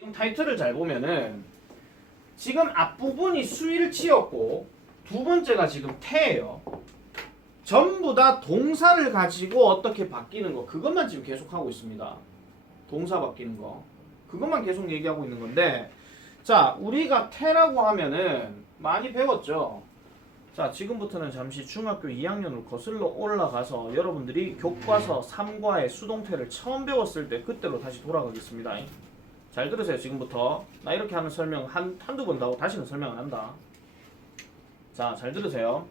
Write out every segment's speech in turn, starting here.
지금 타이틀을 잘 보면은 지금 앞부분이 수일치였고 두 번째가 지금 태예요. 전부 다 동사를 가지고 어떻게 바뀌는 거 그것만 지금 계속 하고 있습니다. 동사 바뀌는 거 그것만 계속 얘기하고 있는 건데, 자 우리가 태라고 하면은 많이 배웠죠. 자 지금부터는 잠시 중학교 2학년으로 거슬러 올라가서 여러분들이 교과서 3과의 수동태를 처음 배웠을 때 그때로 다시 돌아가겠습니다. 잘 들으세요. 지금부터 나 이렇게 하는 설명 한두 번 하고 다시는 설명 안 한다. 자 잘 들으세요.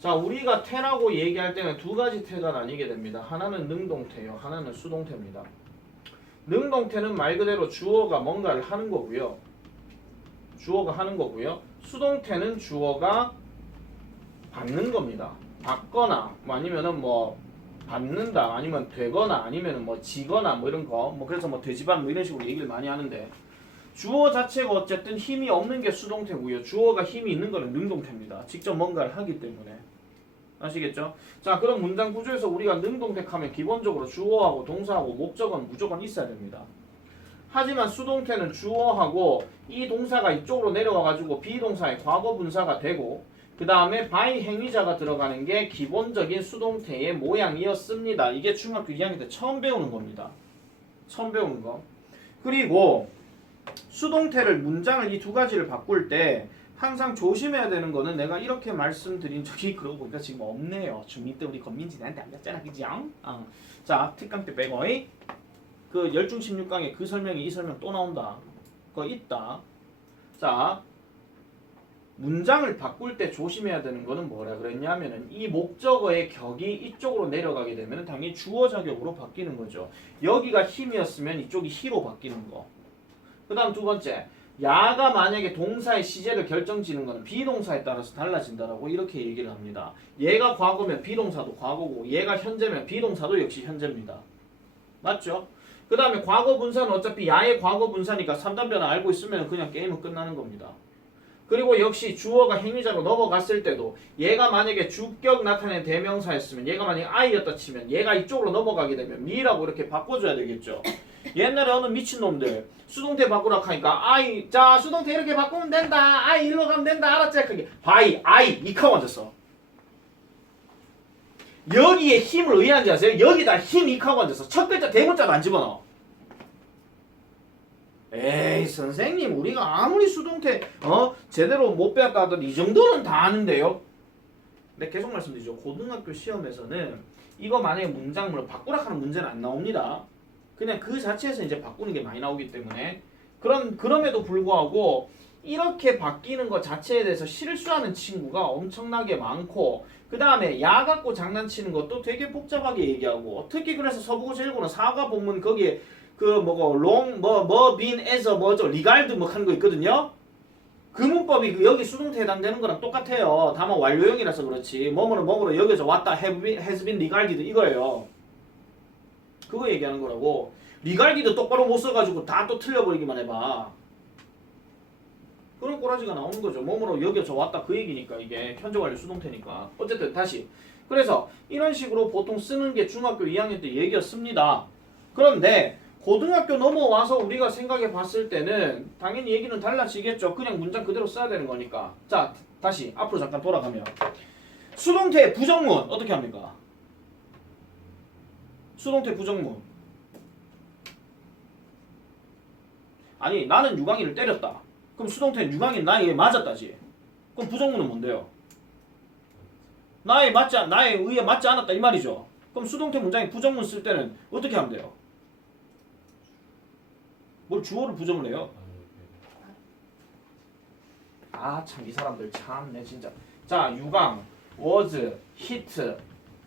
자 우리가 태라고 얘기할 때는 두 가지 태가 나뉘게 됩니다. 하나는 능동태요, 하나는 수동태입니다. 능동태는 말 그대로 주어가 뭔가를 하는 거고요. 주어가 하는 거고요. 수동태는 주어가 받는 겁니다. 받거나 뭐 아니면은 뭐 받는다 아니면 되거나 아니면은 뭐 지거나 뭐 이런 거 뭐 그래서 뭐 되지반 뭐 이런 식으로 얘기를 많이 하는데, 주어 자체가 어쨌든 힘이 없는 게 수동태고요. 주어가 힘이 있는 거는 능동태입니다. 직접 뭔가를 하기 때문에. 아시겠죠? 자 그럼 문장 구조에서 우리가 능동태 하면 기본적으로 주어하고 동사하고 목적은 무조건 있어야 됩니다. 하지만 수동태는 주어하고 이 동사가 이쪽으로 내려와가지고 비동사의 과거 분사가 되고 그 다음에 by 행위자가 들어가는 게 기본적인 수동태의 모양이었습니다. 이게 중학교 2학년 때 처음 배우는 겁니다. 처음 배우는 거. 그리고 수동태를 문장을 이 두 가지를 바꿀 때 항상 조심해야 되는 거는 내가 이렇게 말씀드린 적이 그러고 보니까 지금 없네요. 중2 때 우리 건민진한테 알렸잖아. 그지? 자 특강 때 빼고 그 열중 16강에 그 설명이 이 설명 또 나온다. 그거 있다. 자 문장을 바꿀 때 조심해야 되는 거는 뭐라 그랬냐면은 이 목적어의 격이 이쪽으로 내려가게 되면 당연히 주어 자격으로 바뀌는 거죠. 여기가 힘이었으면 이쪽이 히로 바뀌는 거. 그 다음 두 번째, 야가 만약에 동사의 시제를 결정지는 거는 비동사에 따라서 달라진다라고 이렇게 얘기를 합니다. 얘가 과거면 비동사도 과거고 얘가 현재면 비동사도 역시 현재입니다. 맞죠? 그 다음에 과거 분사는 어차피 야의 과거 분사니까 3단변을 알고 있으면 그냥 게임은 끝나는 겁니다. 그리고 역시 주어가 행위자로 넘어갔을 때도 얘가 만약에 주격 나타낸 대명사였으면 얘가 만약에 I였다 치면 얘가 이쪽으로 넘어가게 되면 me라고 이렇게 바꿔줘야 되겠죠. 옛날에 어느 미친놈들 수동태 바꾸라 하니까 I, 자 수동태 이렇게 바꾸면 된다, I 일로 가면 된다, 알았지? 그게 by, I 이카고 앉았어. 여기에 힘을 의한지 아세요? 여기다 힘 이카고 앉았어. 첫 글자 대문자도 안 집어넣어. 에이 선생님 우리가 아무리 수동태 제대로 못 배웠다 하더라도 이 정도는 다 아는데요. 네, 계속 말씀드리죠. 고등학교 시험에서는 이거 만약에 문장물을 바꾸라 하는 문제는 안 나옵니다. 그냥 그 자체에서 이제 바꾸는 게 많이 나오기 때문에 그럼에도 불구하고 이렇게 바뀌는 것 자체에 대해서 실수하는 친구가 엄청나게 많고, 그 다음에 야 갖고 장난치는 것도 되게 복잡하게 얘기하고, 특히 그래서 서부고 제일고는 사과 본문 거기에 그 뭐고 빈 에서 뭐죠 리갈드 뭐 하는 거 있거든요. 그 문법이 여기 수동태에 해당되는 거랑 똑같아요. 다만 완료형이라서 그렇지 뭐뭐로 여기서 왔다 has been 리갈디드 이거예요. 그거 얘기하는 거라고. 리갈디드 똑바로 못 써가지고 다 또 틀려버리기만 해봐. 그런 꼬라지가 나오는 거죠. 뭐뭐로 여기서 왔다 그 얘기니까 이게 현재 완료 수동태니까. 어쨌든 다시 그래서 이런 식으로 보통 쓰는 게 중학교 2학년 때 얘기였습니다. 그런데 고등학교 넘어와서 우리가 생각해 봤을 때는 당연히 얘기는 달라지겠죠. 그냥 문장 그대로 써야 되는 거니까. 자 다시 앞으로 잠깐 돌아가면 수동태 부정문 어떻게 합니까? 수동태 부정문. 아니 나는 유광이를 때렸다. 그럼 수동태는 유광이 나에게 맞았다지. 그럼 부정문은 뭔데요? 나에 의해 맞지 않았다 이 말이죠. 그럼 수동태 문장에 부정문 쓸 때는 어떻게 하면 돼요? 뭘 주어를 부정을 해요? 아 참 이 사람들 참내 진짜. 자 유광, was, hit,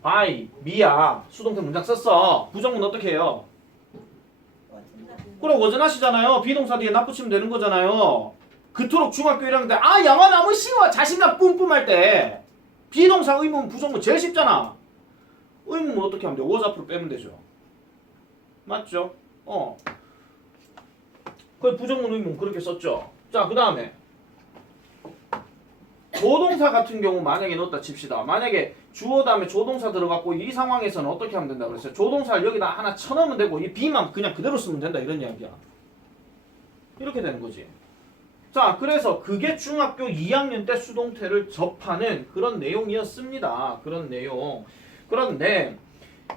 by, 미야 수동태 문장 썼어. 부정문 어떻게 해요? 그럼 워즈낫이잖아요. 비동사 뒤에 나 붙이면 되는 거잖아요. 그토록 중학교 1학년 때 영어 너무 쉬워 자신감 뿜뿜할 때 비동사 의문 부정문 제일 쉽잖아. 의문은 어떻게 하면 돼? was 앞으로 빼면 되죠. 맞죠? 그 부정문 의문 그렇게 썼죠. 자 그 다음에 조동사 같은 경우 만약에 넣었다 칩시다. 만약에 주어 다음에 조동사 들어갔고 이 상황에서는 어떻게 하면 된다 그랬어요? 조동사를 여기다 하나 쳐넣으면 되고 이 be만 그냥 그대로 쓰면 된다 이런 이야기야. 이렇게 되는 거지. 자, 그래서 그게 중학교 2학년 때 수동태를 접하는 그런 내용이었습니다. 그런 내용. 그런데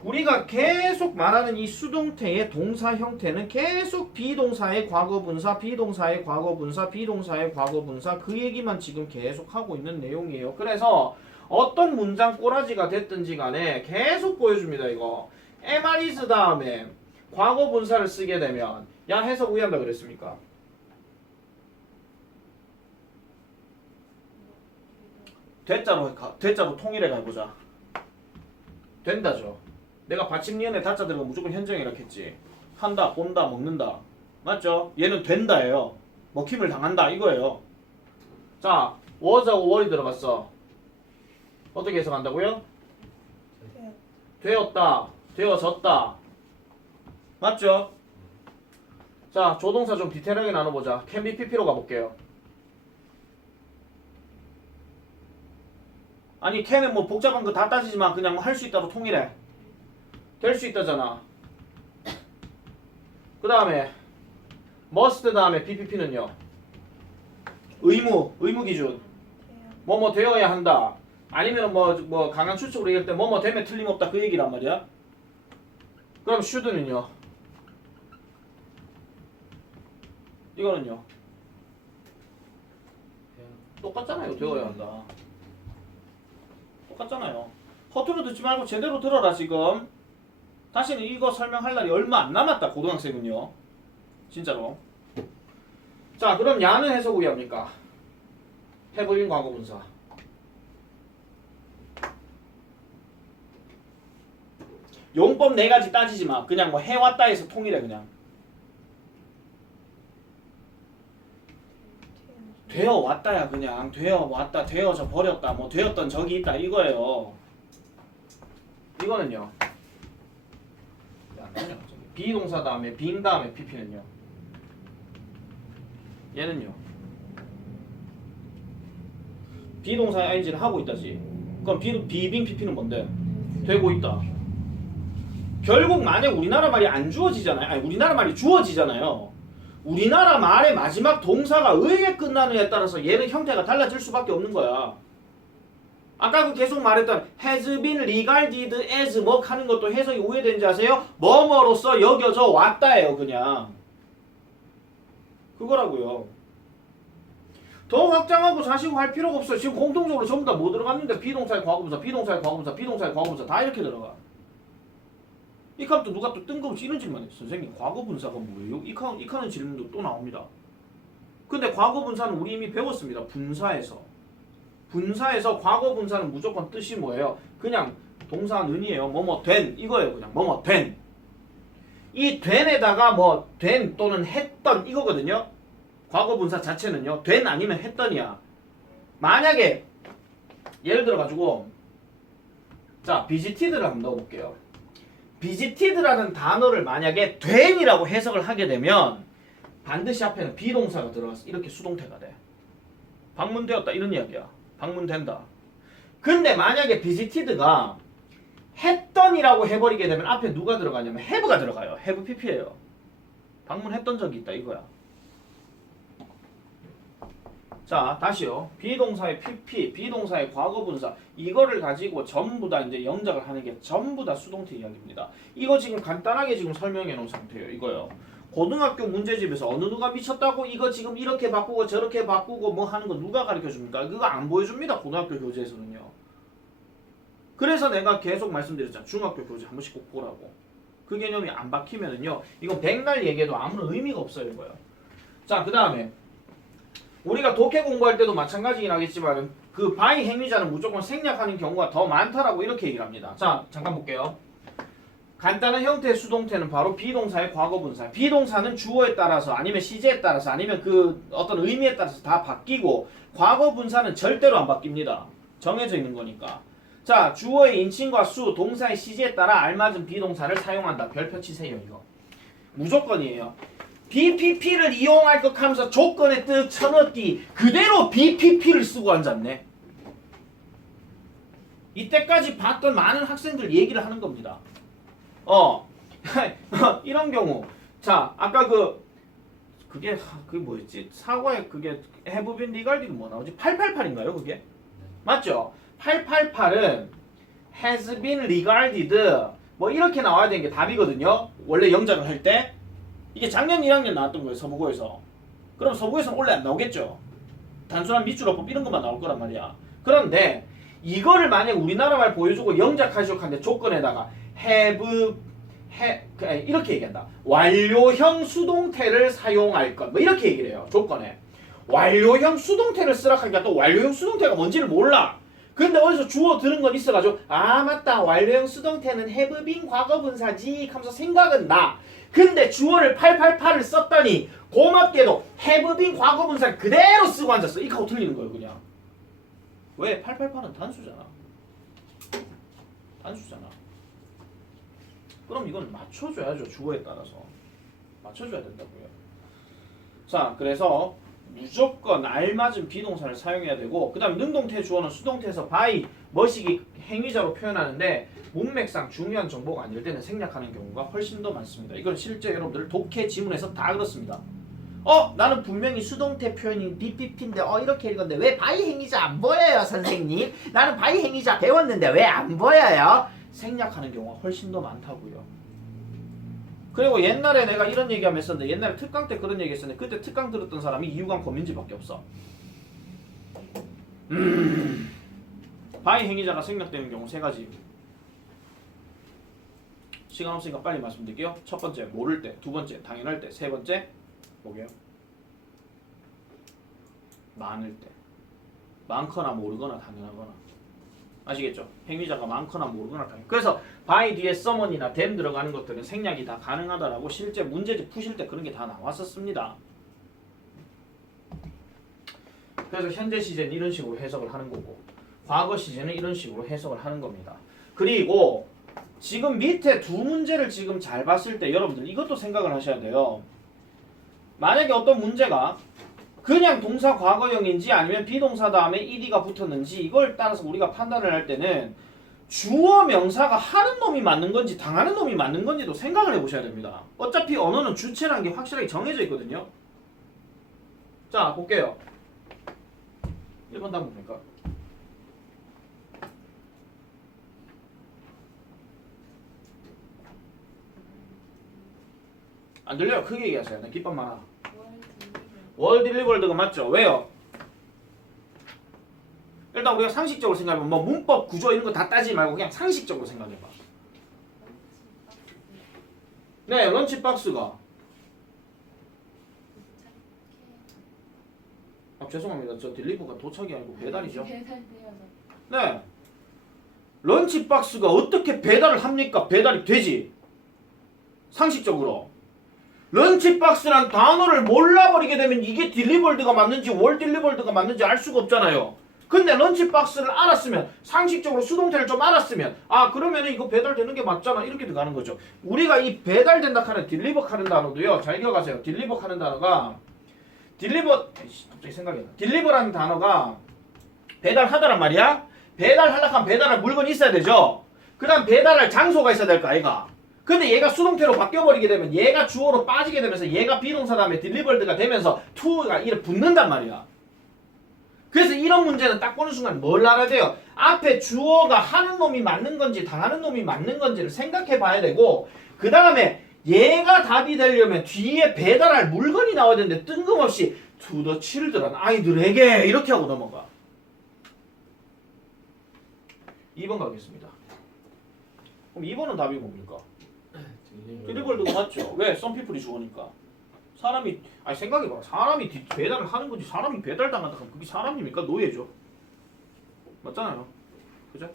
우리가 계속 말하는 이 수동태의 동사 형태는 계속 비동사의 과거분사, 비동사의 과거분사, 비동사의 과거분사 그 얘기만 지금 계속 하고 있는 내용이에요. 그래서 어떤 문장 꼬라지가 됐든지 간에 계속 보여줍니다. 이거 MR is 다음에 과거분사를 쓰게 되면 야 해석 우회한다 그랬습니까? 대자로 통일해 가보자. 된다죠. 내가 받침리은에 다자 들어가면 무조건 현정이라고 했지. 한다, 본다, 먹는다. 맞죠? 얘는 된다예요. 먹힘을 당한다 이거예요. 자, was하고 were이 들어갔어. 어떻게 해석한다고요? 되었다, 되어졌다. 맞죠? 자, 조동사 좀 디테일하게 나눠보자. can be pp로 가볼게요. 아니 can은 뭐 복잡한 거 다 따지지만 그냥 할 수 있다로 통일해. 될 수 있다잖아. 그 다음에 must 다음에 BPP는요. 의무 기준. 뭐뭐 되어야 한다. 아니면 뭐 강한 추측으로 얘기할 때 뭐뭐 되면 틀림없다 그 얘기란 말이야. 그럼 should는요. 이거는요. 똑같잖아요. 되어야 한다. 똑같잖아요. 허투루 듣지 말고 제대로 들어라 지금. 다시는 이거 설명할 날이 얼마 안 남았다 고등학생은요. 진짜로. 자 그럼 야는 해석 왜 합니까? 해버린 과거분사. 용법 4가지 따지지 마. 그냥 뭐 해왔다 해서 통일해 그냥. 되어 왔다야 그냥. 되어 왔다, 되어져 버렸다, 뭐 되었던 적이 있다 이거예요. 이거는요. 비동사 다음에 빈 다음에 pp는요. 얘는요. 비동사 ing를 하고 있다지. 그럼 비빙 pp는 뭔데? 되고 있다. 결국 만약 우리나라 말이 안 주어지잖아요. 아니 우리나라 말이 주어지잖아요. 우리나라 말의 마지막 동사가 의에 끝나느냐에 따라서 얘는 형태가 달라질 수밖에 없는 거야. 아까 그 계속 말했던 has been regarded as 뭐 하는 것도 해석이 오해된지 아세요? 뭐뭐로서 여겨져 왔다예요 그냥. 그거라고요. 더 확장하고 자시고 할 필요가 없어요. 지금 공통적으로 전부 다 뭐 들어갔는데 비동사의 과거분사, 비동사의 과거분사, 비동사의 과거분사 다 이렇게 들어가. 이 칸도 누가 또 뜬금없이 이런 질문이 있어요. 선생님 과거분사가 뭐예요? 이 칸은 질문도 또 나옵니다. 근데 과거분사는 우리 이미 배웠습니다. 분사에서 과거분사는 무조건 뜻이 뭐예요? 그냥 동사는이에요. 뭐뭐 된 이거예요. 그냥 뭐뭐 된. 이 된에다가 뭐 된 또는 했던 이거거든요. 과거분사 자체는요. 된 아니면 했던이야. 만약에 예를 들어 가지고 자 visited를 한번 넣어볼게요. visited라는 단어를 만약에 된이라고 해석을 하게 되면 반드시 앞에는 비동사가 들어가서 이렇게 수동태가 돼. 방문되었다 이런 이야기야. 방문된다. 근데 만약에 visited가 했던이라고 해버리게 되면 앞에 누가 들어가냐면 have가 들어가요. have pp예요. 방문했던 적이 있다 이거야. 자 다시요. 비동사의 pp, 비동사의 과거분사 이거를 가지고 전부 다 이제 영작을 하는 게 전부 다 수동태 이야기입니다. 이거 지금 간단하게 지금 설명해 놓은 상태예요. 이거요. 고등학교 문제집에서 어느 누가 미쳤다고 이거 지금 이렇게 바꾸고 저렇게 바꾸고 뭐 하는 거 누가 가르쳐 줍니까? 그거 안 보여줍니다. 고등학교 교재에서는요. 그래서 내가 계속 말씀드렸잖아. 중학교 교재 한 번씩 꼭 보라고. 그 개념이 안 박히면은요. 이건 백날 얘기해도 아무런 의미가 없어요. 이거요. 자 그 다음에 우리가 독해 공부할 때도 마찬가지긴 하겠지만 그 바이 행위자는 무조건 생략하는 경우가 더 많다라고 이렇게 얘기를 합니다. 자 잠깐 볼게요. 간단한 형태의 수동태는 바로 비동사의 과거분사. 비동사는 주어에 따라서 아니면 시제에 따라서 아니면 그 어떤 의미에 따라서 다 바뀌고 과거분사는 절대로 안 바뀝니다. 정해져 있는 거니까. 자 주어의 인칭과 수, 동사의 시제에 따라 알맞은 비동사를 사용한다. 별표 치세요 이거. 무조건이에요. BPP를 이용할 것 하면서 조건에 뜩 쳐넣기 그대로 BPP를 쓰고 앉았네. 이때까지 봤던 많은 학생들 얘기를 하는 겁니다. 이런 경우 자 아까 그 그게 뭐였지? 사과에 그게 have been regarded 뭐 나오지? 888인가요 그게? 맞죠? 888은 has been regarded 뭐 이렇게 나와야 되는 게 답이거든요. 원래 영작을 할 때 이게 작년 1학년 나왔던 거예요 서부고에서. 그럼 서부에서는 원래 안 나오겠죠. 단순한 밑줄어법 이런 것만 나올 거란 말이야. 그런데 이거를 만약 우리나라 말 보여주고 영작하시고 하는데 조건에다가 이렇게 얘기한다. 완료형 수동태를 사용할 것. 뭐 이렇게 얘기를 해요. 조건에. 완료형 수동태를 쓰라 하니까 또 완료형 수동태가 뭔지를 몰라. 근데 어디서 주워 들은 건 있어가지고 아 맞다 완료형 수동태는 have been 과거분사지 하면서 생각은 나. 근데 주어를 888을 썼더니 고맙게도 have been 과거분사를 그대로 쓰고 앉았어. 이거 하고 틀리는 거예요 그냥. 왜? 888은 단수잖아. 단수잖아. 그럼 이건 맞춰줘야죠. 주어에 따라서. 맞춰줘야 된다고요. 자, 그래서 무조건 알맞은 비동사를 사용해야 되고 그 다음 능동태 주어는 수동태에서 by, 머시기 행위자로 표현하는데 문맥상 중요한 정보가 아닐 때는 생략하는 경우가 훨씬 더 많습니다. 이건 실제 여러분들 독해 지문에서 다 그렇습니다. 나는 분명히 수동태 표현인 BPP인데 이렇게 읽었는데 왜 by 행위자 안 보여요 선생님? 나는 by 행위자 배웠는데 왜 안 보여요? 생략하는 경우가 훨씬 더 많다고요. 그리고 옛날에 내가 이런 얘기하면 했었는데 옛날에 특강 때 그런 얘기 했었는데 그때 특강 들었던 사람이 이유관 권민지밖에 없어. by 행위자가 생략되는 경우 세 가지. 시간 없으니까 빨리 말씀드릴게요. 첫 번째 모를 때, 두 번째 당연할 때, 세 번째 뭐게요? 많을 때. 많거나 모르거나 당연하거나. 아시겠죠? 행위자가 많거나 모르거나 당연. 그래서 by 뒤에 someone이나 them 들어가는 것들은 생략이 다 가능하다라고 실제 문제집 푸실 때 그런 게 다 나왔었습니다. 그래서 현재 시제는 이런 식으로 해석을 하는 거고 과거 시제는 이런 식으로 해석을 하는 겁니다. 그리고 지금 밑에 두 문제를 지금 잘 봤을 때 여러분들 이것도 생각을 하셔야 돼요. 만약에 어떤 문제가 그냥 동사 과거형인지 아니면 비동사 다음에 ed가 붙었는지 이걸 따라서 우리가 판단을 할 때는 주어 명사가 하는 놈이 맞는 건지 당하는 놈이 맞는 건지도 생각을 해보셔야 됩니다. 어차피 언어는 주체라는 게 확실하게 정해져 있거든요. 자 볼게요. 1번 답은 뭡니까? 안 들려요? 크게 얘기하세요. 나 기법 많아. 월 딜리버드가 맞죠? 왜요? 일단 우리가 상식적으로 생각해보면 뭐 문법, 구조 이런 거 다 따지지 말고 그냥 상식적으로 생각해봐. 네, 런치박스가 죄송합니다. 저 딜리버가 도착이 아니고 배달이죠. 네, 런치박스가 어떻게 배달을 합니까? 배달이 되지. 상식적으로. 런치박스란 단어를 몰라버리게 되면 이게 딜리버드가 맞는지 월 딜리버드가 맞는지 알 수가 없잖아요. 근데 런치박스를 알았으면 상식적으로 수동태를 좀 알았으면 그러면 이거 배달되는 게 맞잖아 이렇게 들어가는 거죠. 우리가 이 배달된다 하는 딜리버 하는 단어도요. 잘 기억하세요. 딜리버 하는 단어가 갑자기 생각이 나. 딜리버라는 단어가 배달하다란 말이야. 배달하려고 하면 배달할 물건이 있어야 되죠. 그 다음 배달할 장소가 있어야 될 거 아이가. 근데 얘가 수동태로 바뀌어버리게 되면 얘가 주어로 빠지게 되면서 얘가 비동사 다음에 딜리버드가 되면서 to가 이렇게 붙는단 말이야. 그래서 이런 문제는 딱 보는 순간 뭘 알아야 돼요? 앞에 주어가 하는 놈이 맞는 건지 당하는 놈이 맞는 건지를 생각해 봐야 되고 그 다음에 얘가 답이 되려면 뒤에 배달할 물건이 나와야 되는데 뜬금없이 to the children 아이들에게 이렇게 하고 넘어가. 2번 가겠습니다. 그럼 2번은 답이 뭡니까? 딜리버드가 맞죠? 왜? some people이 주어니까. 사람이 생각해봐. 사람이 배달을 하는 거지 사람이 배달당한다 하면 그게 사람입니까? 노예죠. 맞잖아요. 그죠?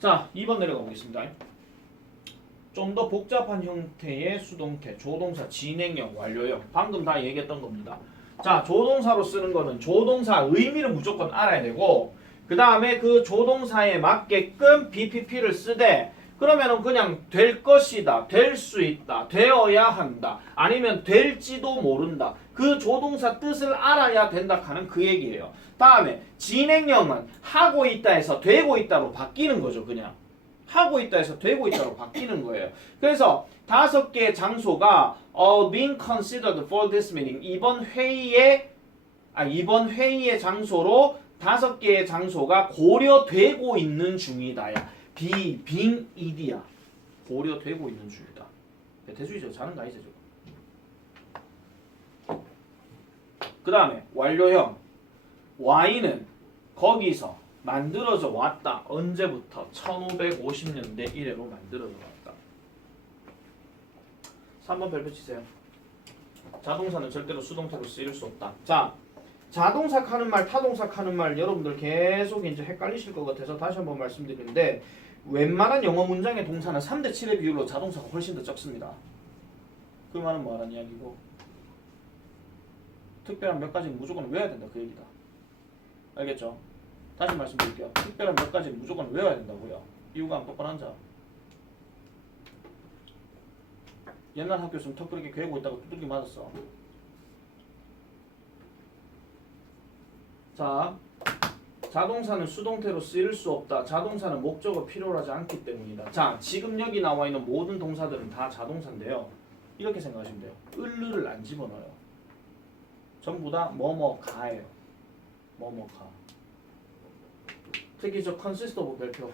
자 2번 내려가 보겠습니다. 좀 더 복잡한 형태의 수동태, 조동사, 진행형, 완료형 방금 다 얘기했던 겁니다. 자 조동사로 쓰는 거는 조동사 의미를 무조건 알아야 되고 그 다음에 그 조동사에 맞게끔 BPP를 쓰되 그러면은 그냥 될 것이다, 될 수 있다, 되어야 한다, 아니면 될지도 모른다. 그 조동사 뜻을 알아야 된다 하는 그 얘기예요. 다음에 진행형은 하고 있다에서 되고 있다로 바뀌는 거죠. 그냥 하고 있다 해서 되고 있다로 바뀌는 거예요. 그래서 5개의 장소가 being considered for this meeting. 이번 회의의 장소로 5개의 장소가 고려되고 있는 중이다야. being ed야. 고려되고 있는 중이다. 대수이죠. 자는 거 아니죠, 저거. 그 다음에 완료형. Y는 거기서 만들어져 왔다. 언제부터? 1550년대 이래로 만들어져 왔다. 3번 별표 치세요. 자동사는 절대로 수동태로 쓰일 수 없다. 자, 자동사하는 말, 타동사하는 말 여러분들 계속 이제 헷갈리실 것 같아서 다시 한번 말씀드리는데 웬만한 영어 문장의 동사는 3대 7의 비율로 자동사가 훨씬 더 적습니다. 그 말은 뭐하는 이야기고 특별한 몇 가지는 무조건 외워야 된다 그 얘기다. 알겠죠? 다시 말씀드릴게요. 특별한 몇 가지는 무조건 외워야 된다고요. 이유가 안 똑바로 앉아. 옛날 학교였으면 턱 그렇게 괴고 있다가 두들기 맞았어. 자, 자동사는 수동태로 쓰일 수 없다. 자동사는 목적어 필요로 하지 않기 때문이다. 자, 지금 여기 나와 있는 모든 동사들은 다 자동사인데요. 이렇게 생각하시면 돼요. 을를 안 집어넣어요. 전부 다 뭐뭐가예요. 뭐뭐가. 특히 저 consist of 별표.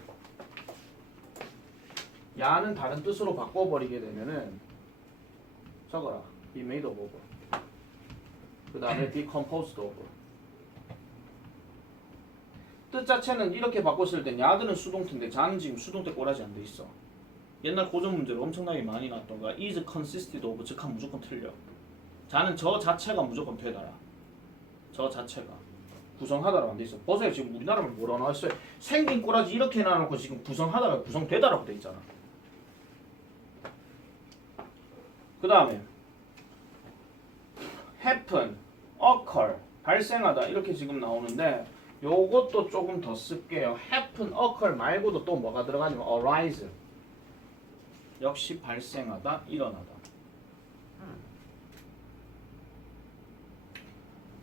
야는 다른 뜻으로 바꿔버리게 되면은 적어라. be made of. 그 다음에 be composed of. 뜻 자체는 이렇게 바꿨을 땐 야들은 수동태인데 자는 지금 수동태 꼬라지 안 돼 있어. 옛날 고전 문제로 엄청나게 많이 나왔던 거야. is consisted of 즉하면 무조건 틀려. 자는 저 자체가 무조건 되다라. 저 자체가 구성하다라고 안 돼 있어. 보세요. 지금 우리나라는 뭐라 나왔어요? 생긴 꼬라지 이렇게 해놔놓고 지금 구성하다가 구성되다라고 돼 있잖아. 그 다음에 happen, occur, 발생하다 이렇게 지금 나오는데 요것도 조금 더 쓸게요. happen, occur 말고도 또 뭐가 들어가냐면 arise. 역시 발생하다, 일어나다.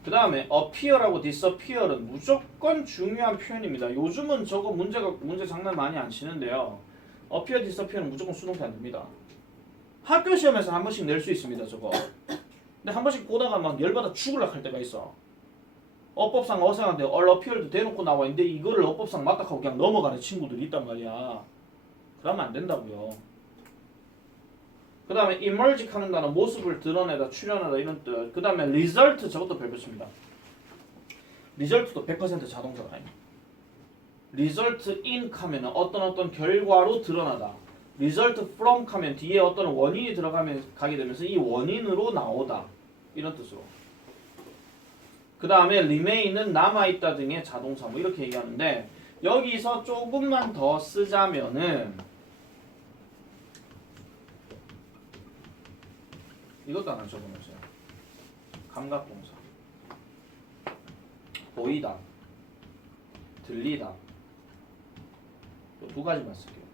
그 다음에 appear하고 disappear은 무조건 중요한 표현입니다. 요즘은 저거 문제 장난 많이 안 치는데요. appear, disappear는 무조건 수동태 안 됩니다. 학교 시험에서 한 번씩 낼 수 있습니다. 저거. 근데 한 번씩 보다가 막 열받아 죽으려고 할 때가 있어. 어법상 어색한데 all appear도 대놓고 나와 있는데 이거를 어법상 맞닥하고 그냥 넘어가는 친구들이 있단 말이야. 그러면 안 된다고요. 그 다음에 emerge 하는 단어 모습을 드러내다, 출현하다 이런 뜻. 그 다음에 result 저것도 별표입니다. result도 100% 자동사가 아니에요. result in 하면 어떤 결과로 드러나다. result from 하면 뒤에 어떤 원인이 가게 되면서 이 원인으로 나오다. 이런 뜻으로. 그 다음에 remain은 남아있다 등의 자동사 뭐 이렇게 얘기하는데 여기서 조금만 더 쓰자면은 이것도 하나 적어놓으세요. 감각동사. 보이다. 들리다. 또 두 가지만 쓸게요.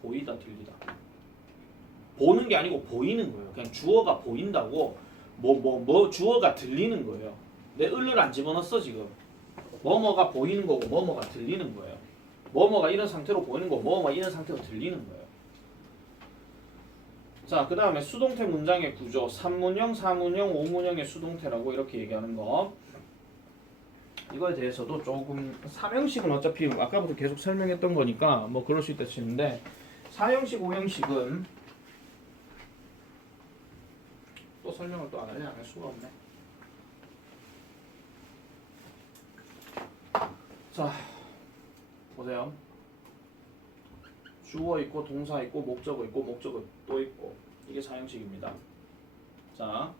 보이다, 들리다. 보는 게 아니고 보이는 거예요. 그냥 주어가 보인다고 주어가 들리는 거예요. 내 을을 안 집어넣었어 지금. 뭐뭐가 보이는 거고 뭐뭐가 들리는 거예요. 뭐뭐가 이런 상태로 보이는 거고 뭐뭐가 이런 상태로 들리는 거예요. 자, 그 다음에 수동태 문장의 구조 3문형, 4문형, 5문형의 수동태라고 이렇게 얘기하는 거. 이거에 대해서도 조금 3형식은 어차피 아까부터 계속 설명했던 거니까 뭐 그럴 수 있다 치는데 4형식, 5형식은 또 설명을 또 안 하냐 안 할 수가 없네. 자, 보세요. 주어 있고 동사 있고 목적어 있고 목적어 또 있고 이게 4형식입니다. 자,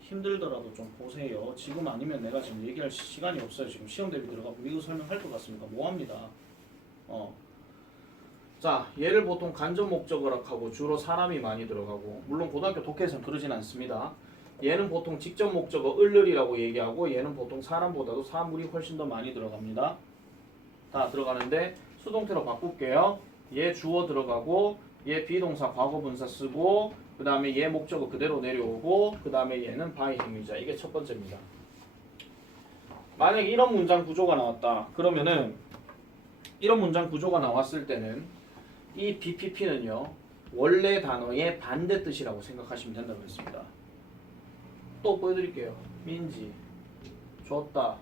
힘들더라도 좀 보세요. 지금 아니면 내가 지금 얘기할 시간이 없어요. 지금 시험 대비 들어가고 이거 설명할 것 같습니까? 뭐합니다. 자, 얘를 보통 간접 목적어라고 하고 주로 사람이 많이 들어가고 물론 고등학교 독해에서는 그러진 않습니다. 얘는 보통 직접 목적어 을을이라고 얘기하고 얘는 보통 사람보다도 사물이 훨씬 더 많이 들어갑니다. 다 들어가는데 수동태로 바꿀게요. 얘 주어 들어가고 얘 비동사 과거분사 쓰고 그 다음에 얘 목적어 그대로 내려오고 그 다음에 얘는 by 행위자. 이게 첫 번째입니다. 만약에 이런 문장 구조가 나왔다. 그러면은 이런 문장 구조가 나왔을 때는 이 BPP는요 원래 단어의 반대 뜻이라고 생각하시면 된다고 했습니다. 또 보여드릴게요. 민지, 줬다,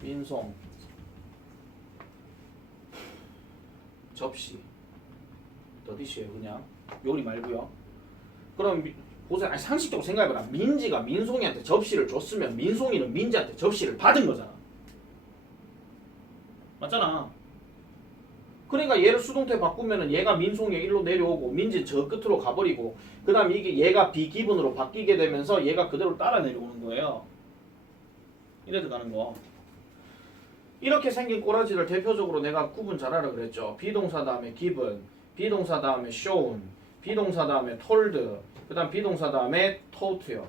민송, 접시, 더디시에요. 그냥 요리 말고요. 그럼 보세요. 아니, 상식적으로 생각해봐라. 민지가 민송이한테 접시를 줬으면 민송이는 민지한테 접시를 받은 거잖아. 맞잖아. 그러니까 얘를 수동태 바꾸면은 얘가 민송이 일로 내려오고 민지 저 끝으로 가버리고 그 다음에 이게 얘가 비기분으로 바뀌게 되면서 얘가 그대로 따라 내려오는 거예요. 이래 들어가는 거. 이렇게 생긴 꼬라지를 대표적으로 내가 구분 잘하라 그랬죠. 비동사 다음에 given, 비동사 다음에 shown, 비동사 다음에 told, 그 다음 비동사 다음에 taught요.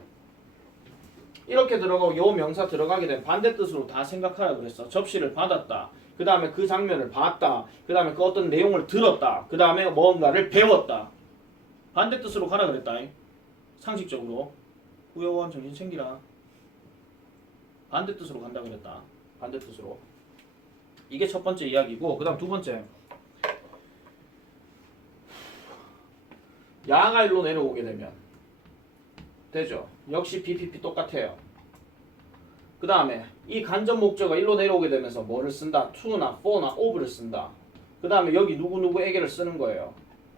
이렇게 들어가고 요 명사 들어가게 되면 반대뜻으로 다 생각하라 그랬어. 접시를 받았다. 그 다음에 그 장면을 봤다. 그 다음에 그 어떤 내용을 들었다. 그 다음에 뭔가를 배웠다. 반대뜻으로 가라 그랬다. 상식적으로. 우여원 정신 챙기라. 반대뜻으로 간다 그랬다. 반대뜻으로. 이게 첫 번째 이야기고 그 다음 두 번째. 야가 일로 내려오게 되면 되죠. 역시 BPP 똑같아요. 그 다음에 이 간접 목적어가 일로 내려오게 되면서 뭐를 쓴다? to나 for나 of를 쓴다. 그 다음에 여기 누구누구에게를 쓰는 거예요.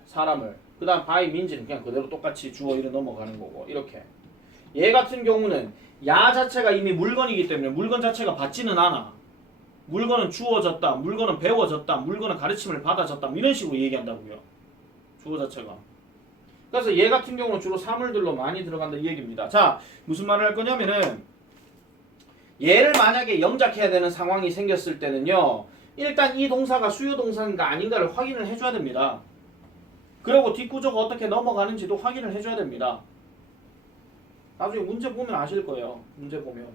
사람을. 그 다음 by means는 그냥 그대로 똑같이 주어 이래 넘어가는 거고 이렇게. 얘 같은 경우는 야 자체가 이미 물건이기 때문에 물건 자체가 받지는 않아. 물건은 주어졌다. 물건은 배워졌다. 물건은 가르침을 받아졌다. 이런 식으로 얘기한다고요. 주어 자체가. 그래서 얘 같은 경우는 주로 사물들로 많이 들어간다 이 얘기입니다. 자, 무슨 말을 할 거냐면은 얘를 만약에 영작해야 되는 상황이 생겼을 때는요. 일단 이 동사가 수요 동사인가 아닌가를 확인을 해줘야 됩니다. 그리고 뒷구조가 어떻게 넘어가는지도 확인을 해줘야 됩니다. 나중에 문제 보면 아실 거예요. 문제 보면.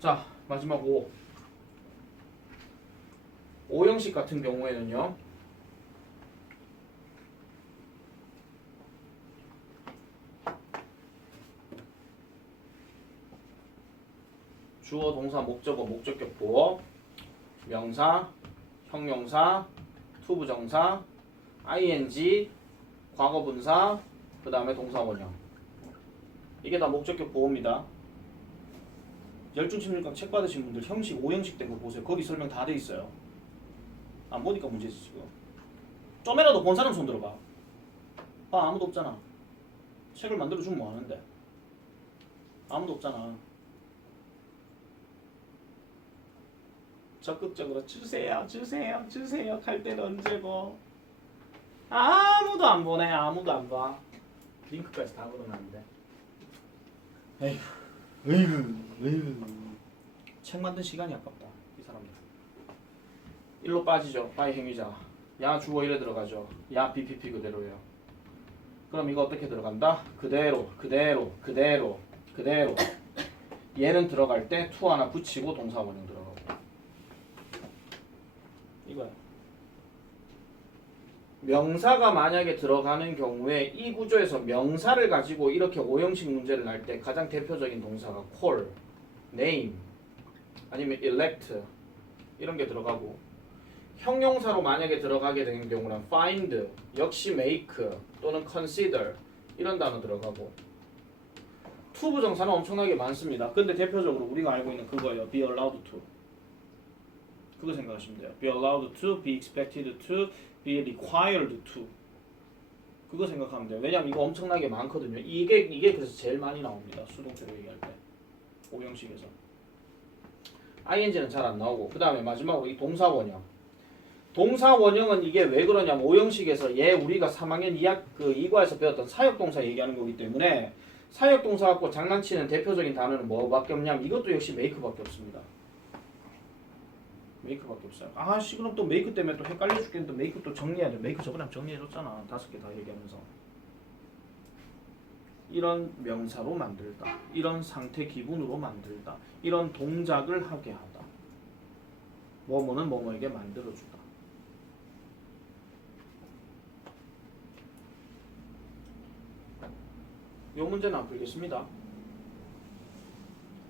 자, 마지막 5. 5형식 같은 경우에는요. 주어, 동사, 목적어, 목적격, 보어, 명사, 형용사, 투부정사, ing, 과거분사, 그 다음에 동사 원형. 이게 다 목적격 보어입니다. 열중심리학 책 받으신 분들 형식 5형식 된 거 보세요. 거기 설명 다 돼 있어요. 안 보니까 문제지 지금. 좀이라도 본 사람 손 들어봐. 아, 아무도 없잖아. 책을 만들어주면 뭐 하는데. 아무도 없잖아. 적극적으로 주세요 할 때는 언제고. 아무도 안 보네. 아무도 안 봐. 링크까지 다 걸어놨는데. 에휴. 책 만든 시간이 아깝다. 이 사람들. 일로 빠지죠. 바이 행위자. 야 주어 이래 들어가죠. 야 BPP 그대로예요. 그럼 이거 어떻게 들어간다? 그대로. 얘는 들어갈 때 to 하나 붙이고 동사 원형 들어가고. 이거야. 명사가 만약에 들어가는 경우에 이 구조에서 명사를 가지고 이렇게 5형식 문제를 낼 때 가장 대표적인 동사가 call, name, 아니면 elect 이런 게 들어가고, 형용사로 만약에 들어가게 되는 경우는 find, 역시 make 또는 consider 이런 단어 들어가고, 투부정사는 엄청나게 많습니다. 근데 대표적으로 우리가 알고 있는 그거예요. be allowed to. 그거 생각하시면 돼요. be allowed to, be expected to, be required to. 그거 생각하면 돼요. 왜냐면 이거 엄청나게 많거든요. 이게 그래서 제일 많이 나옵니다. 수동태로 얘기할 때. 5형식에서. ing는 잘 안 나오고. 그 다음에 마지막으로 이 동사 원형. 동사 원형은 이게 왜 그러냐면 5형식에서 얘 우리가 3학년 2과에서 배웠던 사역동사 얘기하는 거기 때문에 사역동사 갖고 장난치는 대표적인 단어는 뭐밖에 없냐면 이것도 역시 make밖에 없습니다. 메이크밖에 없어요. 아씨 그럼 또 메이크 때문에 또 헷갈려 죽겠는데 메이크 또 정리해야 돼. 메이크 저번에 정리해줬잖아. 5개 다 얘기하면서. 이런 명사로 만들다. 이런 상태 기분으로 만들다. 이런 동작을 하게 하다. 뭐뭐는 뭐뭐에게 만들어주다. 이 문제는 안 풀겠습니다.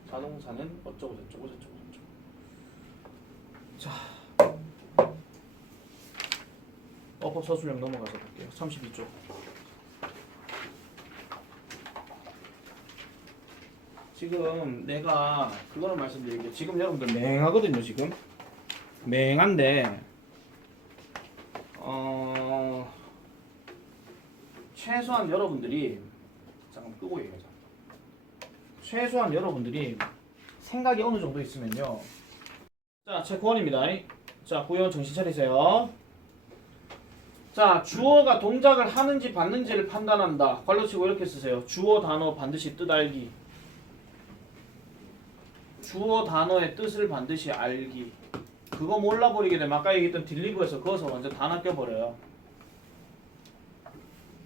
자동사는 어쩌고 저쩌고. 자, 어법 서술형 넘어가서 볼게요. 32쪽. 지금 내가 그거를 말씀드릴게요. 지금 여러분들 맹하거든요. 지금 맹한데 최소한 여러분들이 잠깐 끄고 얘기하자. 최소한 여러분들이 생각이 어느 정도 있으면요. 자, 체크 1입니다. 자, 구현 정신 차리세요. 자, 주어가 동작을 하는지 받는지를 판단한다. 괄호치고 이렇게 쓰세요. 주어 단어 반드시 뜻 알기. 주어 단어의 뜻을 반드시 알기. 그거 몰라버리게 되면 아까 얘기했던 딜리브에서 그어서 완전 다 낚여버려요.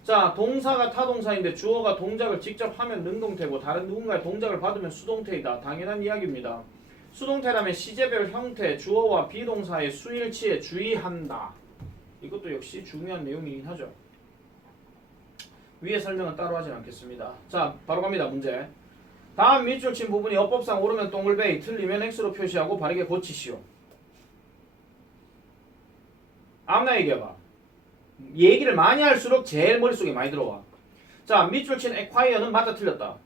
자, 동사가 타동사인데 주어가 동작을 직접 하면 능동태고 다른 누군가의 동작을 받으면 수동태이다. 당연한 이야기입니다. 수동태라면 시제별 형태, 주어와 비동사의 수일치에 주의한다. 이것도 역시 중요한 내용이긴 하죠. 위의 설명은 따로 하진 않겠습니다. 자, 바로 갑니다. 문제. 다음 밑줄 친 부분이 어법상 옳으면 동글베이, 틀리면 X로 표시하고 바르게 고치시오. 아무나 얘기해봐. 얘기를 많이 할수록 제일 머릿속에 많이 들어와. 자, 밑줄 친 acquire는 맞다 틀렸다.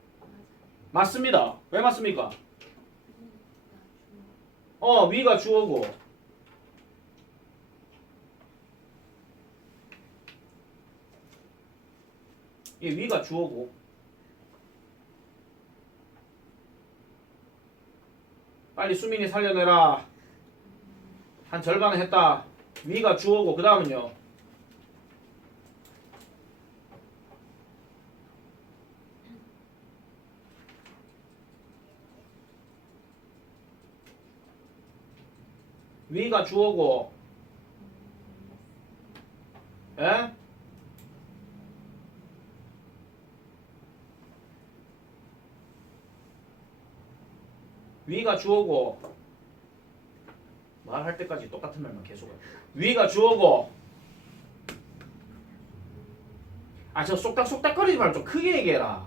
맞습니다. 왜 맞습니까? 위가 주어고 위가 주어고 빨리 수민이 살려내라. 한 절반은 했다. 위가 주어고 그 다음은요. 위가 주어고 에? 위가 주어고 말할 때까지 똑같은 말만 계속 해. 위가 주어고 저 쏙닥쏙닥거리지 말고 좀 크게 얘기해라.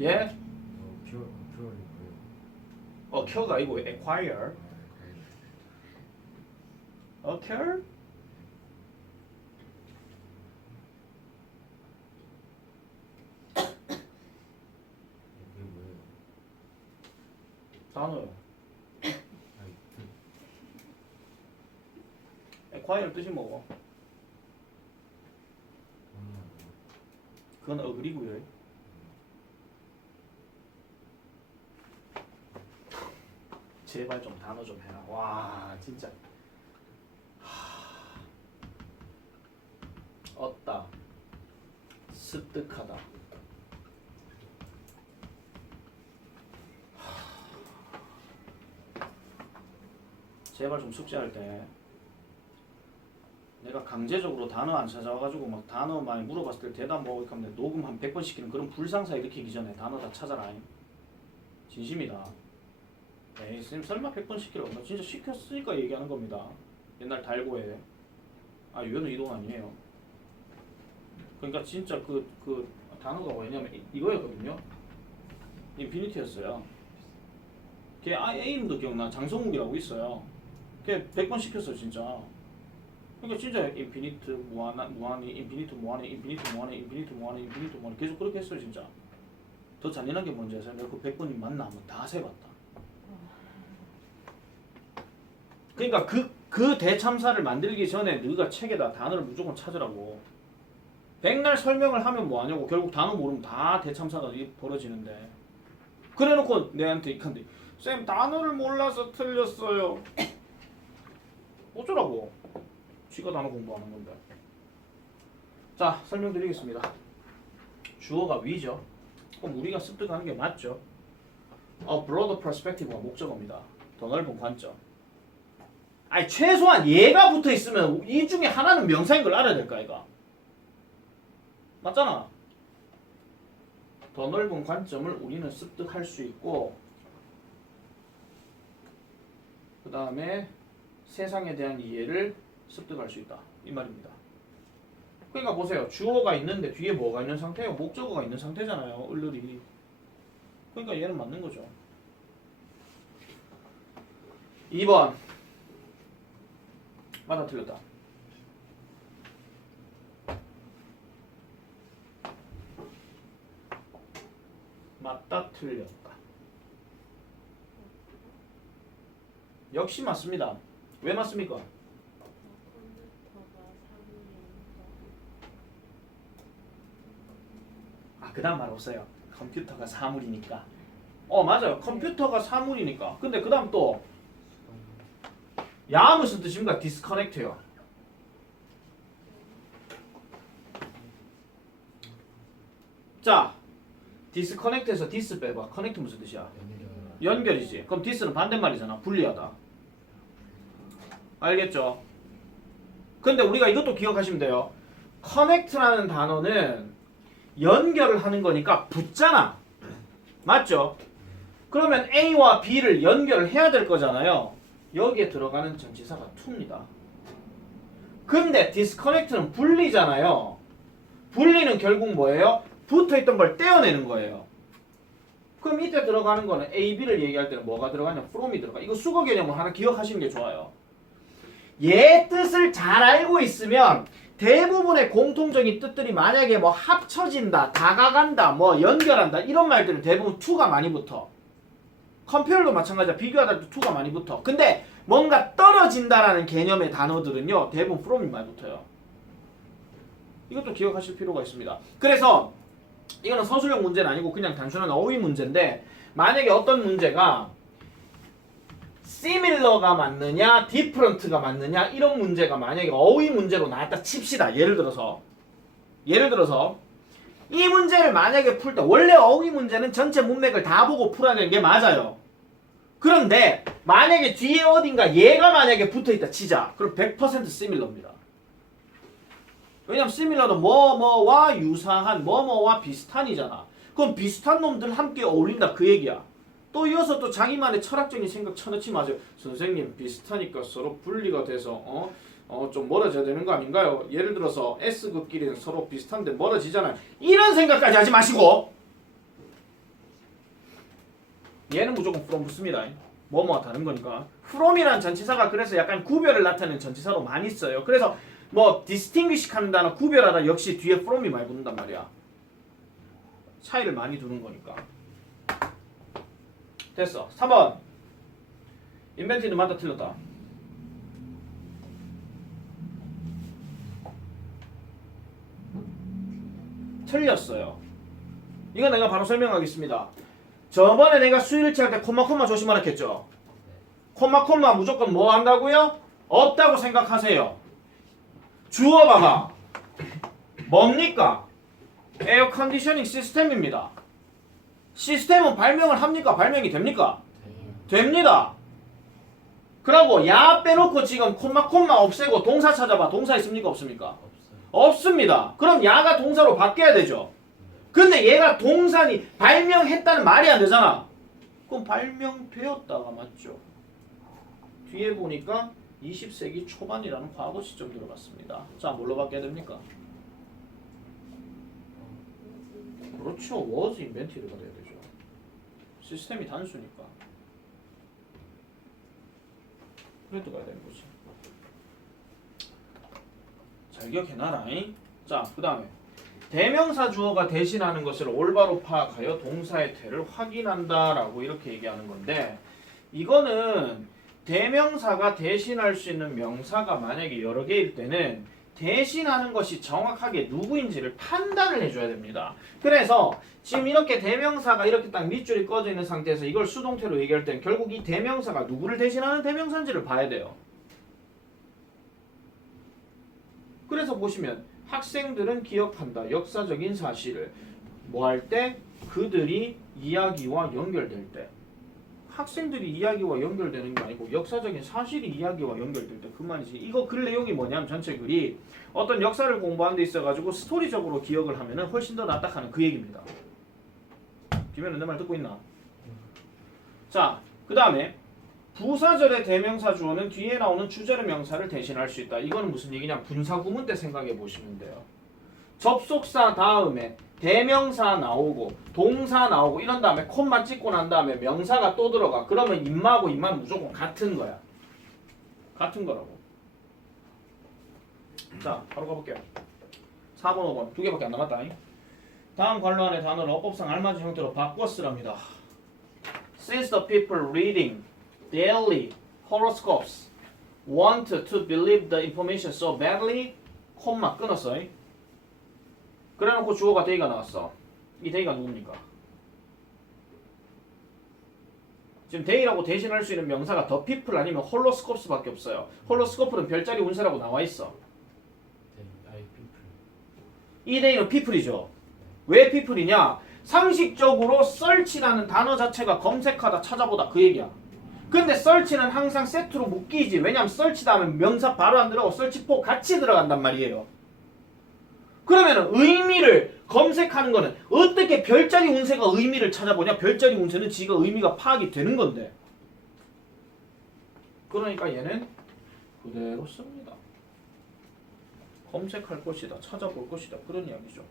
예? occur가 아니고 acquire. occur? 단어요. acquire 뜻이 뭐고? 그건 어그리고요. 제발 좀 단어 좀 해라. 와 진짜. 얻다, 습득하다. 제발 좀 숙제할 때 내가 강제적으로 단어 안 찾아와가지고 막 단어 많이 물어봤을 때 대답 뭐 이렇게 하면 녹음 한 100번 시키는 그런 불상사 일으키기 전에 단어 다 찾아라. 진심이다. 에이 쌤 설마 100번 시키라고. 나 진짜 시켰으니까 얘기하는 겁니다. 옛날 달고에 유연은 이동 아니에요. 그러니까 진짜 그 단어가 뭐냐면 이거였거든요. 인피니티였어요. 걔 에임도 기억나. 장성욱이라고 있어요. 걔 100번 시켰어요 진짜. 그러니까 진짜 인피니트 무한히 인피니트 무한히 인피니트 무한히 인피니트 무한히 인피니트 무한히 계속 그렇게 했어요 진짜. 더 잔인한 게 뭔지 아세요? 내가 그 100번이 맞나 한번 다 세봤다. 그러니까 그 대참사를 만들기 전에 너가 책에다 단어를 무조건 찾으라고. 백날 설명을 하면 뭐하냐고. 결국 단어 모르면 다 대참사가 벌어지는데. 그래놓고 내한테 이칸데 쌤 단어를 몰라서 틀렸어요. 어쩌라고. 쥐가 단어 공부하는 건데. 자 설명드리겠습니다. 주어가 위죠. 그럼 우리가 습득하는 게 맞죠. broader perspective가 목적어입니다. 더 넓은 관점. 최소한 얘가 붙어 있으면 이 중에 하나는 명사인 걸 알아야 될까 이거. 맞잖아. 더 넓은 관점을 우리는 습득할 수 있고 그 다음에 세상에 대한 이해를 습득할 수 있다 이 말입니다. 그러니까 보세요. 주어가 있는데 뒤에 뭐가 있는 상태예요? 목적어가 있는 상태잖아요. 을르리. 그러니까 얘는 맞는 거죠. 2번. 맞아 틀렸다. 맞다 틀렸다. 역시 맞습니다. 왜 맞습니까? 그 다음 말 없어요. 컴퓨터가 사물이니까. 맞아요. 컴퓨터가 사물이니까. 근데 그 다음 또 야 무슨 뜻입니까? 디스커넥트요. 자, 디스커넥트에서 디스 빼봐. 커넥트 무슨 뜻이야? 연결이지. 그럼 디스는 반대말이잖아. 분리하다. 알겠죠? 근데 우리가 이것도 기억하시면 돼요. 커넥트라는 단어는 연결을 하는 거니까 붙잖아. 맞죠? 그러면 A와 B를 연결을 해야 될 거잖아요. 여기에 들어가는 전치사가 to입니다. 근데 disconnect는 분리잖아요. 분리는 결국 뭐예요? 붙어있던 걸 떼어내는 거예요. 그럼 이때 들어가는 거는 A, B를 얘기할 때는 뭐가 들어가냐? from이 들어가. 이거 수거 개념을 하나 기억하시는 게 좋아요. 얘 뜻을 잘 알고 있으면 대부분의 공통적인 뜻들이 만약에 뭐 합쳐진다, 다가간다, 뭐 연결한다 이런 말들은 대부분 to가 많이 붙어. 컴페어도 마찬가지야. 비교하다 할 때 to가 많이 붙어. 근데 뭔가 떨어진다라는 개념의 단어들은요 대부분 from이 많이 붙어요. 이것도 기억하실 필요가 있습니다. 그래서 이거는 서술형 문제는 아니고 그냥 단순한 어휘 문제인데 만약에 어떤 문제가 similar가 맞느냐, different가 맞느냐 이런 문제가 만약에 어휘 문제로 나왔다 칩시다. 예를 들어서 이 문제를 만약에 풀 때 원래 어휘 문제는 전체 문맥을 다 보고 풀어야 되는 게 맞아요. 그런데 만약에 뒤에 어딘가 얘가 만약에 붙어있다 치자. 그럼 100% similar입니다. 왜냐면 similar은 뭐뭐와 유사한 뭐뭐와 비슷한이잖아. 그럼 비슷한 놈들 함께 어울린다 그 얘기야. 또 이어서 또 자기만의 철학적인 생각 쳐넣지 마세요. 선생님 비슷하니까 서로 분리가 돼서 좀 멀어져야 되는 거 아닌가요? 예를 들어서 S극끼리는 서로 비슷한데 멀어지잖아요. 이런 생각까지 하지 마시고 얘는 무조건 from 붙습니다. 뭐뭐와 다른 거니까. from이라는 전치사가 그래서 약간 구별을 나타내는 전치사로 많이 써요. 그래서 뭐 distinguish 하는 단어 구별하다 역시 뒤에 from이 많이 붙는단 말이야. 차이를 많이 두는 거니까. 됐어. 3번. 인벤티는 맞다 틀렸다. 틀렸어요. 이건 내가 바로 설명하겠습니다. 저번에 내가 수일치 할 때 콤마 조심하라 했죠. 콤마 무조건 뭐 한다고요? 없다고 생각하세요. 주어 봐봐. 뭡니까? 에어 컨디셔닝 시스템입니다. 시스템은 발명을 합니까? 발명이 됩니까? 됩니다. 그러고 야 빼놓고 지금 콤마 없애고 동사 찾아봐. 동사 있습니까? 없습니까? 없습니다. 그럼 야가 동사로 바뀌어야 되죠. 근데 얘가 동사니 발명했다는 말이 안 되잖아. 그럼 발명되었다가 맞죠. 뒤에 보니까 20세기 초반이라는 과거 시점 들어갔습니다. 자, 뭘로 바뀌어야 됩니까? 그렇죠. was invented가 돼야 되죠. 시스템이 단수니까. 그래도 가야 되는 거지. 잘 기억해놔라. 자, 그 다음에 대명사 주어가 대신하는 것을 올바로 파악하여 동사의 태를 확인한다라고 이렇게 얘기하는 건데 이거는 대명사가 대신할 수 있는 명사가 만약에 여러 개일 때는 대신하는 것이 정확하게 누구인지를 판단을 해줘야 됩니다. 그래서 지금 이렇게 대명사가 이렇게 딱 밑줄이 꺼져 있는 상태에서 이걸 수동태로 얘기할 때는 결국 이 대명사가 누구를 대신하는 대명사인지를 봐야 돼요. 그래서 보시면 학생들은 기억한다. 역사적인 사실을 뭐 할 때? 그들이 이야기와 연결될 때. 학생들이 이야기와 연결되는 게 아니고 역사적인 사실이 이야기와 연결될 때 그 말이지. 이거 글 내용이 뭐냐면 전체 글이 어떤 역사를 공부하는 데 있어가지고 스토리적으로 기억을 하면은 훨씬 더 낫다 하는 그 얘기입니다. 김현우 내 말 듣고 있나? 자, 그 다음에 부사절의 대명사 주어는 뒤에 나오는 주절의 명사를 대신할 수 있다. 이거는 무슨 얘기냐? 분사 구문 때 생각해 보시면 돼요. 접속사 다음에 대명사 나오고 동사 나오고 이런 다음에 콤마 찍고 난 다음에 명사가 또 들어가. 그러면 임마하고 임마는 무조건 같은 거야. 같은 거라고. 자, 바로 가볼게요. 4번, 5번 두 개밖에 안 남았다. 다음 관로안의 단어를 어법상 알맞은 형태로 바꿔 쓰랍니다. Since the people reading daily horoscopes want to believe the information so badly, 콤마 끊었어. 그래놓고 주어가 they가 나왔어. 이 they가 누굽니까? 지금 they라고 대신할 수 있는 명사가 the people 아니면 horoscopes밖에 없어요. horoscope는 별자리 운세라고 나와 있어. 이 they는 people이죠. 왜 people이냐? 상식적으로 search라는 단어 자체가 검색하다 찾아보다 그 얘기야. 근데 search는 항상 세트로 묶이지. 왜냐면 search 다음에 명사 바로 안 들어가고 search for 같이 들어간단 말이에요. 그러면 의미를 검색하는 거는 어떻게 별자리 운세가 의미를 찾아보냐? 별자리 운세는 지가 의미가 파악이 되는 건데. 그러니까 얘는 그대로 씁니다. 검색할 것이다. 찾아볼 것이다. 그런 이야기죠.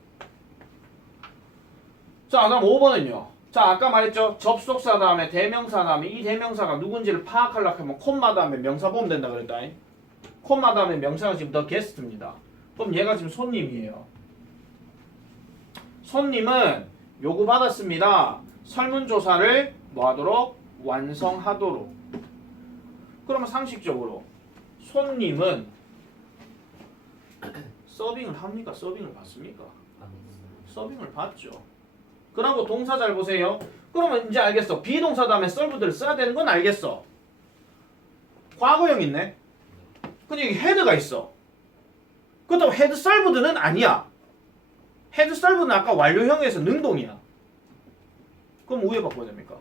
자, 그럼 5번은요. 자, 아까 말했죠. 접속사 다음에 대명사 다음에 이 대명사가 누군지를 파악하려고 하면 콤마 다음에 명사 보면 된다 그랬다. 콤마 다음에 명사가 지금 the guest입니다. 그럼 얘가 지금 손님이에요. 손님은 요구받았습니다. 설문조사를 뭐하도록? 완성하도록. 그러면 상식적으로 손님은 서빙을 합니까? 서빙을 받습니까? 서빙을 받죠. 그러고 동사 잘 보세요. 그러면 이제 알겠어. 비동사 다음에 served를 써야 되는 건 알겠어. 과거형 있네. 근데 여기 head가 있어. 그렇다고 had served는 아니야. had served는 아까 완료형에서 능동이야. 그럼 우에 바꿔야 됩니까?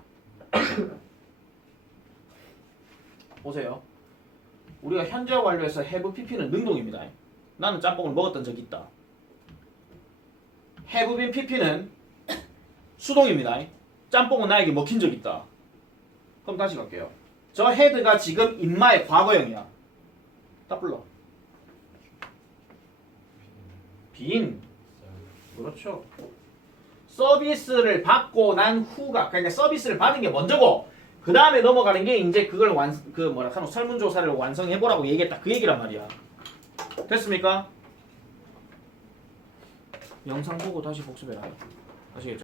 보세요. 우리가 현재 완료에서 have pp는 능동입니다. 나는 짬뽕을 먹었던 적이 있다. have been pp는 수동입니다. 짬뽕은 나에게 먹힌 적 있다. 그럼 다시 갈게요. 저 had가 지금 인마의 과거형이야. 딱 불러. 빈. 그렇죠. 서비스를 받고 난 후가, 그러니까 서비스를 받은 게 먼저고 그 다음에 넘어가는 게 이제 그걸 설문조사를 완성해보라고 얘기했다. 그 얘기란 말이야. 됐습니까? 영상 보고 다시 복습해라. 아시겠죠?